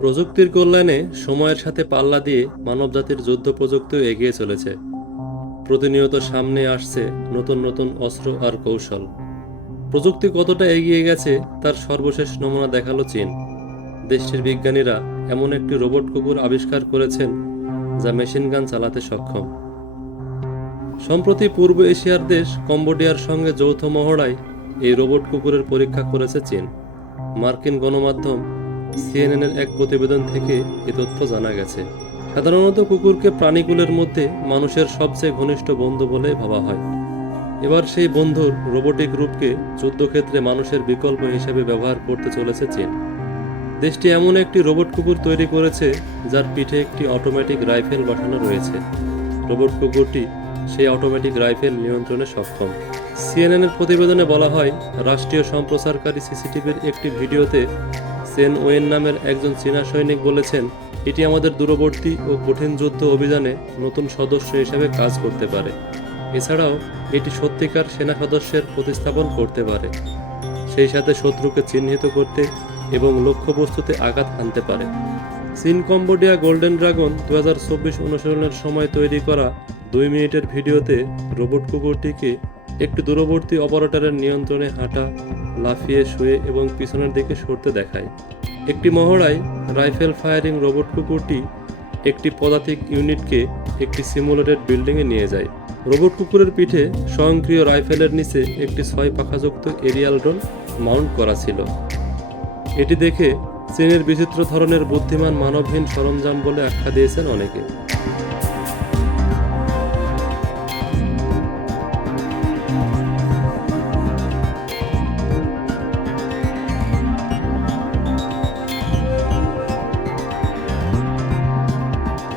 প্রযুক্তির কল্যাণে সময়ের সাথে পাল্লা দিয়ে মানবজাতির যুদ্ধ প্রযুক্তিও এগিয়ে চলেছে। প্রতিনিয়ত সামনে আসছে নতুন নতুন অস্ত্র আর কৌশল। প্রযুক্তি কতটা এগিয়ে গেছে তার সর্বশেষ নমুনা দেখালো চীন। দেশটির বিজ্ঞানীরা এমন একটি রোবট কুকুর আবিষ্কার করেছেন যা মেশিন গান চালাতে সক্ষম। সম্প্রতি পূর্ব এশিয়ার দেশ কম্বোডিয়ার সঙ্গে যৌথ মহড়ায় এই রোবট কুকুরের পরীক্ষা করেছে চীন। মার্কিন গণমাধ্যম সিএনএনের এক প্রতিবেদন থেকে এ তথ্য জানা গেছে। সাধারণত কুকুরকে প্রাণীকুলের মধ্যে মানুষের সবচেয়ে ঘনিষ্ঠ বন্ধু বলে ভাবা হয়। এবার সেই বন্ধুর রোবোটিক রূপকে যুদ্ধক্ষেত্রে মানুষের বিকল্প হিসেবে ব্যবহার করতে চলেছে চীন। দেশটি এমন একটি রোবট কুকুর তৈরি করেছে যার পিঠে একটি অটোমেটিক রাইফেল বসানো রয়েছে। রোবট কুকুরটি সেই অটোমেটিক রাইফেল নিয়ন্ত্রণে সক্ষম। সিএনএনের প্রতিবেদনে বলা হয়, রাষ্ট্রীয় সম্প্রচারকারী সিসিটিভির একটি ভিডিওতে সেন ওয়েন নামের একজন চীনা সৈনিক বলেছেন, এটি আমাদের দূরবর্তী ও কঠিন যুদ্ধ অভিযানে নতুন সদস্য হিসেবে কাজ করতে পারে। এছাড়াও এটি সত্যিকার সেনা সদস্যের প্রতিস্থাপন করতে পারে, সেই সাথে শত্রুকে চিহ্নিত করতে এবং লক্ষ্যবস্তুতে আঘাত হানতে পারে। চীন কম্বোডিয়া গোল্ডেন ড্রাগন 2024 অনুশীলনের সময় তৈরি করা 2 মিনিটের ভিডিওতে রোবট কুকুরটিকে একটি দূরবর্তী অপারেটরের নিয়ন্ত্রণে হাঁটা, লাফিয়ে, শুয়ে এবং পিছনের দিকে সরতে দেখায়। একটি মহড়ায় রাইফেল ফায়ারিং রোবট কুকুরটি একটি পদাতিক ইউনিটকে একটি সিমুলেটেড বিল্ডিংয়ে নিয়ে যায়। রোবট কুকুরের পিঠে স্বয়ংক্রিয় রাইফেলের নিচে একটি 6 পাখাযুক্ত এরিয়াল ড্রোন মাউন্ট করা ছিল। এটি দেখে চীনের বিচিত্র ধরনের বুদ্ধিমান মানবহীন সরঞ্জাম বলে আখ্যা দিয়েছেন অনেকে।